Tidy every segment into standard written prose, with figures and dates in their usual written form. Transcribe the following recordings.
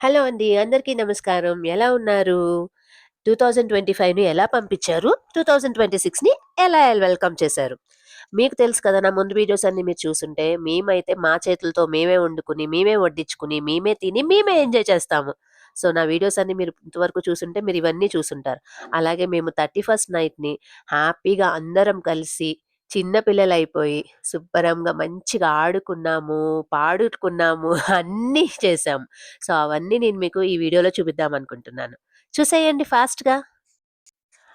Hello అండి. అందరికీ నమస్కారం. ఎలా ఉన్నారు? 2025ని ఎలా పంపించారు? 2026ని ఎలా వెల్కమ్ చేశారు? మీకు తెలుసు కదా! నా ముందు వీడియోస్ అన్నీ మీరు చూసుంటే, మేమైతే మా చేతులతో మేమే వండుకొని, మేమే వడ్డించుకొని, మేమే తిని, మేమే ఎంజాయ్ చేస్తాము. సో, నా వీడియోస్ అన్నీ మీరు ఇంతవరకు చూసుంటే మీరు ఇవన్నీ చూసుంటారు. అలాగే మేము 31st నైట్‌ని హ్యాపీగా అందరం కలిసి చిన్న పిల్లలైపోయి శుభ్రంగా మంచిగా ఆడుకున్నాము, పాడుకున్నాము అన్నీ చేశాము. సో, అవన్నీ నేను మీకు ఈ వీడియోలో చూపిద్దామనుకుంటున్నాను. చూసేయండి ఫాస్ట్‌గా.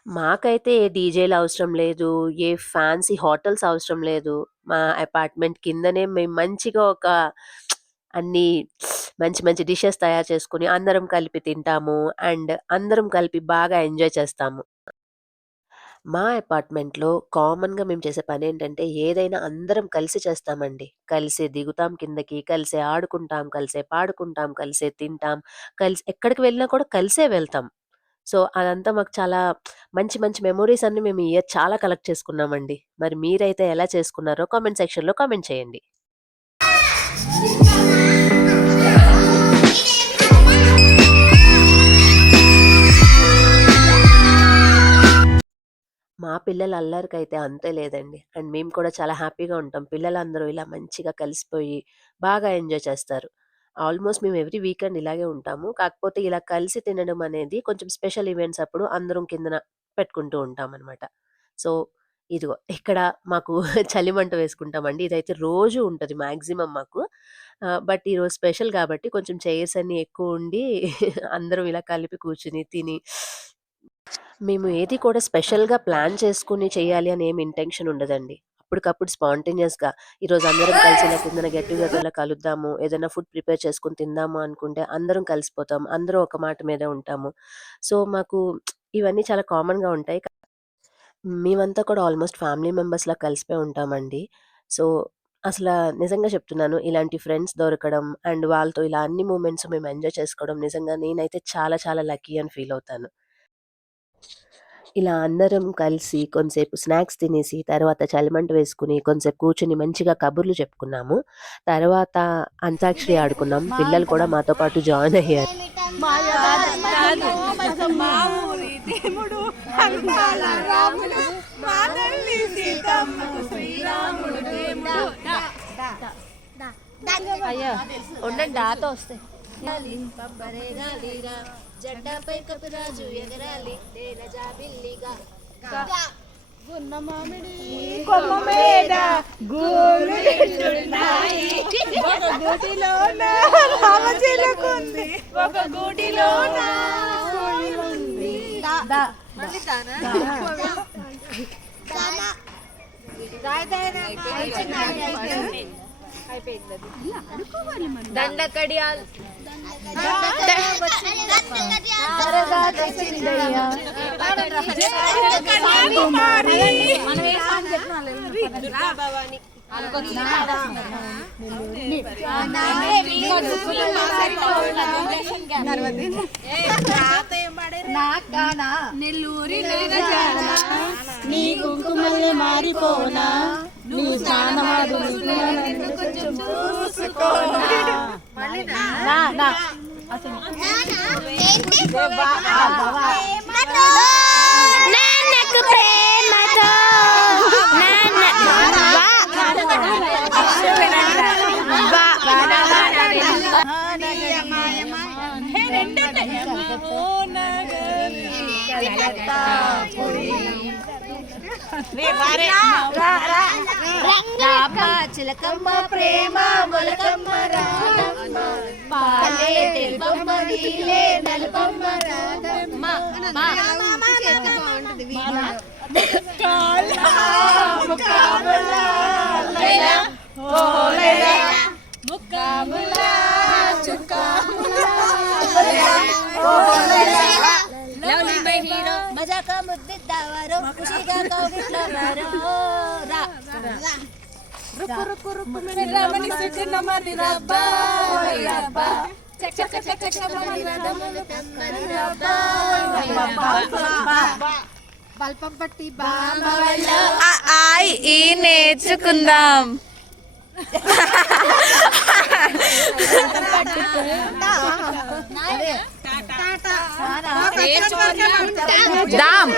మాకైతే ఏ డీజేలు అవసరం లేదు. ఏ ఫ్యాన్సీ హోటల్స్ అవసరం లేదు. మా అపార్ట్‌మెంట్ కిందనే మేము మంచిగా అన్నీ మంచి మంచి డిషెస్ తయారు చేసుకొని అందరం కలిపి తింటాము. అండ్ అందరం కలిపి బాగా ఎంజాయ్ చేస్తాము. మా అపార్ట్‌మెంట్‌లో కామన్‌గా మేము చేసే పనేంటంటే, ఏదైనా అందరం కలిసి చేస్తామండి. కలిసే దిగుతాం కిందకి, కలిసే ఆడుకుంటాం, కలిసే పాడుకుంటాం, కలిసే తింటాం, కలిసి ఎక్కడికి వెళ్ళినా కూడా కలిసే వెళ్తాం. సో, అదంతా మాకు చాలా మంచి మంచి మెమోరీస్ అన్నీ మేము ఈ ఇయర్ చాలా కలెక్ట్ చేసుకున్నామండి. మరి మీరైతే ఎలా చేసుకున్నారో కామెంట్ సెక్షన్‌లో కామెంట్ చేయండి. మా పిల్లల అల్లరికైతే అంతే లేదండి. అండ్ మేము కూడా చాలా హ్యాపీగా ఉంటాం. పిల్లలందరూ ఇలా మంచిగా కలిసిపోయి బాగా ఎంజాయ్ చేస్తారు. ఆల్మోస్ట్ మేము ఎవ్రీ వీకెండ్ ఇలాగే ఉంటాము. కాకపోతే ఇలా కలిసి తినడం అనేది కొంచెం స్పెషల్ ఈవెంట్స్ అప్పుడు అందరం కిందన పెట్టుకుంటూ ఉంటామనమాట. సో, ఇదిగో ఇక్కడ మాకు చలిమంట వేసుకుంటామండి. ఇదైతే రోజు ఉంటది మాక్సిమం మాకు. బట్ ఈరోజు స్పెషల్ కాబట్టి కొంచెం చైర్స్ అన్నీ ఎక్కువుండి అందరం ఇలా కలిపి కూర్చొని తిని మేము ఏది కూడా స్పెషల్‌గా ప్లాన్ చేసుకొని చేయాలి అని ఏమి ఇంటెన్షన్ ఉండదండి. అప్పటికప్పుడు స్పాంటేనియస్‌గా ఈరోజు అందరం కలిసి ఇలా కిందన గెట్ టుగెదర్‌లా కలుద్దాము. ఏదైనా ఫుడ్ ప్రిపేర్ చేసుకొని తిందాము అనుకుంటే అందరం కలిసిపోతాం. అందరం ఒక మాట మీదే ఉంటాము. సో, మాకు ఇవన్నీ చాలా కామన్‌గా ఉంటాయి. మేమంతా కూడా ఆల్మోస్ట్ ఫ్యామిలీ మెంబర్స్‌లా కలిసిపోయి ఉంటామండి. సో, నిజంగా చెప్తున్నాను. ఇలాంటి ఫ్రెండ్స్ దొరకడం అండ్ వాళ్ళతో ఇలా అన్ని మూమెంట్స్ మేము ఎంజాయ్ చేసుకోవడం నిజంగా నేనైతే చాలా చాలా లక్కీ అని ఫీల్ అవుతాను. ఇలా అందరం కలిసి కొంసేపు స్నాక్స్ తినేసి, తర్వాత చలిమంట వేసుకొని, కొంసేపు కూర్చొని మంచిగా కబుర్లు చెప్పుకున్నాము. తర్వాత అంతాక్షరి ఆడుకున్నాం. పిల్లలు కూడా మాతో పాటు జాయిన్ అయ్యారు. కాదు మా ఊరి దేవుడు అంకాల రాముడు మా తల్లి సీతమ్మకు శ్రీరాముడు దేవుడు అయ్యో ఉండండి ఆతో వస్తాయి. జెండాపై కపిరాజు ఎగరాలి నేల జాబిల్లిగా గున్న మామిడి కొమ్మ మీద గూళ్ళు తింటున్నాయి ఒక గూటిలోన రామచిలుకుంది ఒక గూటిలోన ఉంది దండకడియాల్ భవాని నెల్లూరి నీ కుంకుమల్లే మారిపోనా నీ స్నానమాడు కొంచెం చూసుకోనా నాన్నకు ప్రేమతో చిలకమ్మ ప్రేమ మొలకమ్మ రాధమ్మ పాలే తెలుపమ్మ నీలే నలుపమ్మ రాధమ్మ మజాకా ముద్దిద్దావారు ఖుషిగా కౌగిట్లవారు రా రుక్కు రుక్కు రుక్కు రమణి సుఖనమని రబ్బా రబ్బా చక చక చక చక మని రదములు కమ్మని రబ్బా బల్పం పట్టి బామ్మ వల్ల ఈ నేర్చుకుందాం దామ్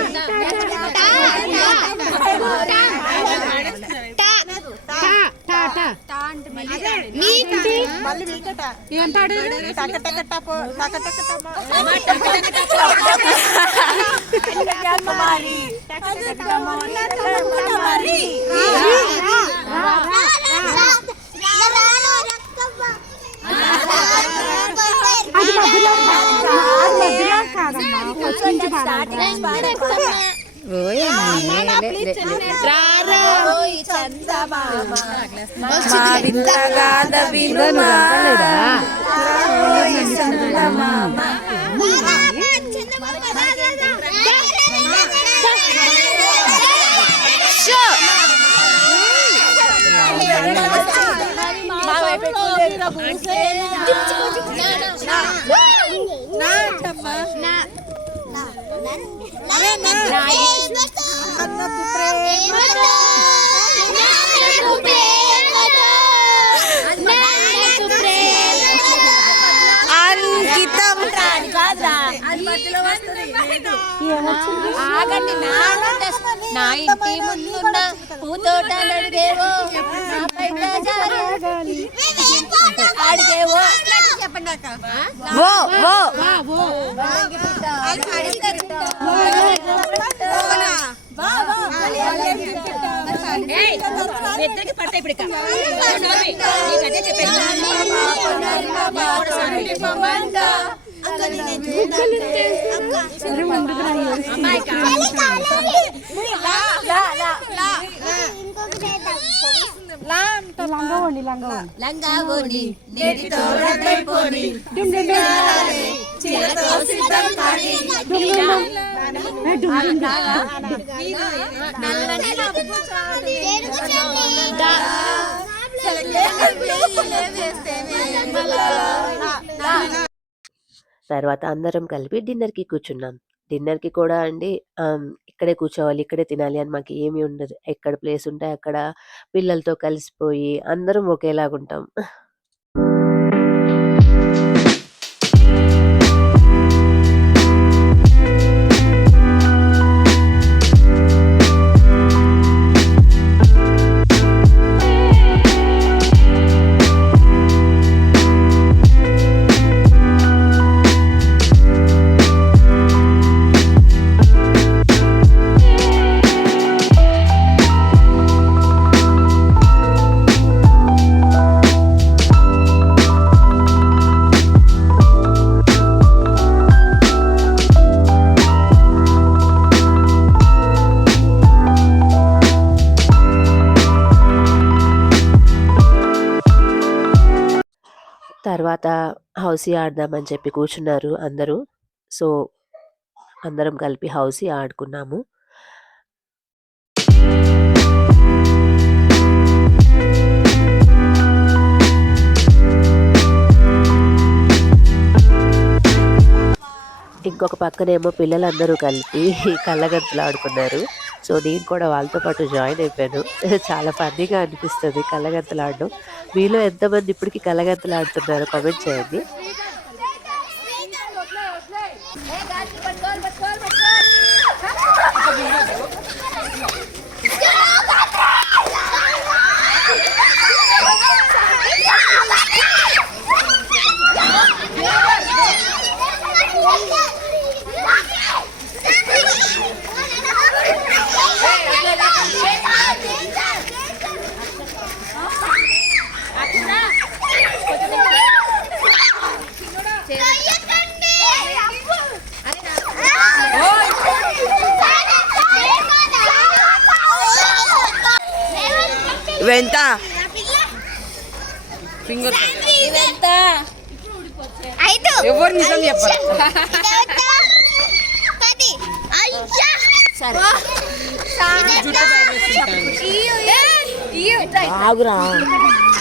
అంకితం ఆగండి నా ఇంటి ముందున్న పూతోట అడిగేవో అడిగేవో చెప్పండి పడతాయి ఇప్పుడు లంగావోని నేటితో రద్దయిపోని చీరతో సిద్ధం కాని నల్లని తర్వాత అందరం కలిపి డిన్నర్‌కి కూర్చున్నాం. డిన్నర్‌కి కూడా అండి ఇక్కడే కూర్చోవాలి, ఇక్కడే తినాలి అని మాకు ఏమీ ఉండదు. ఎక్కడ ప్లేస్ ఉంటే అక్కడ పిల్లలతో కలిసిపోయి అందరం ఒకేలాగుంటాం. తర్వాత హౌసీ ఆడదామని చెప్పి కూర్చున్నారు అందరూ. సో, అందరం కలిపి హౌసీ ఆడుకున్నాము. ఇంకొక పక్కనేమో పిల్లలందరూ కలిపి కళ్ళగంతులు ఆడుకున్నారు. సో, నేను కూడా వాళ్ళతో పాటు జాయిన్ అయిపోయాను. చాలా ఫన్నీగా అనిపిస్తది కళ్ళగంతులు ఆడడం. మీలో ఎంతమంది ఇప్పటికి కళ్ళగంతులు ఆడుతున్నారో కామెంట్ చేయండి. ఇవెంత ఎవరు నిజం చెప్పారు? ఆగురా,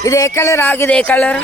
ఇది ఏ కలర్? ఆగు, ఇది ఏ కలర్?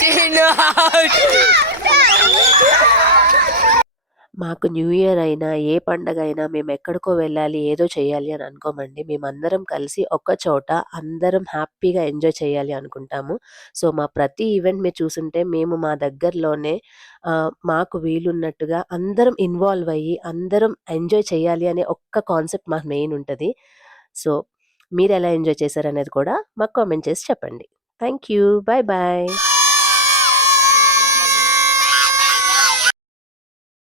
చిన్ను out. మాకు న్యూ ఇయర్ అయినా, ఏ పండగ అయినా మేము ఎక్కడికో వెళ్ళాలి, ఏదో చేయాలి అని అనుకోమండి. మేమందరం కలిసి ఒక చోట అందరం హ్యాపీగా ఎంజాయ్ చేయాలి అనుకుంటాము. సో, మా ప్రతి ఈవెంట్ మీరు చూసుంటే మేము మా దగ్గరలోనే మాకు వీలున్నట్టుగా అందరం ఇన్వాల్వ్ అయ్యి, అందరం ఎంజాయ్ చేయాలి అనే ఒక్క కాన్సెప్ట్ మాకు మెయిన్ ఉంటది. సో, మీరెలా ఎంజాయ్ చేశారనేది కూడా మాకు కామెంట్ చేసి చెప్పండి. Thank you. Bye bye.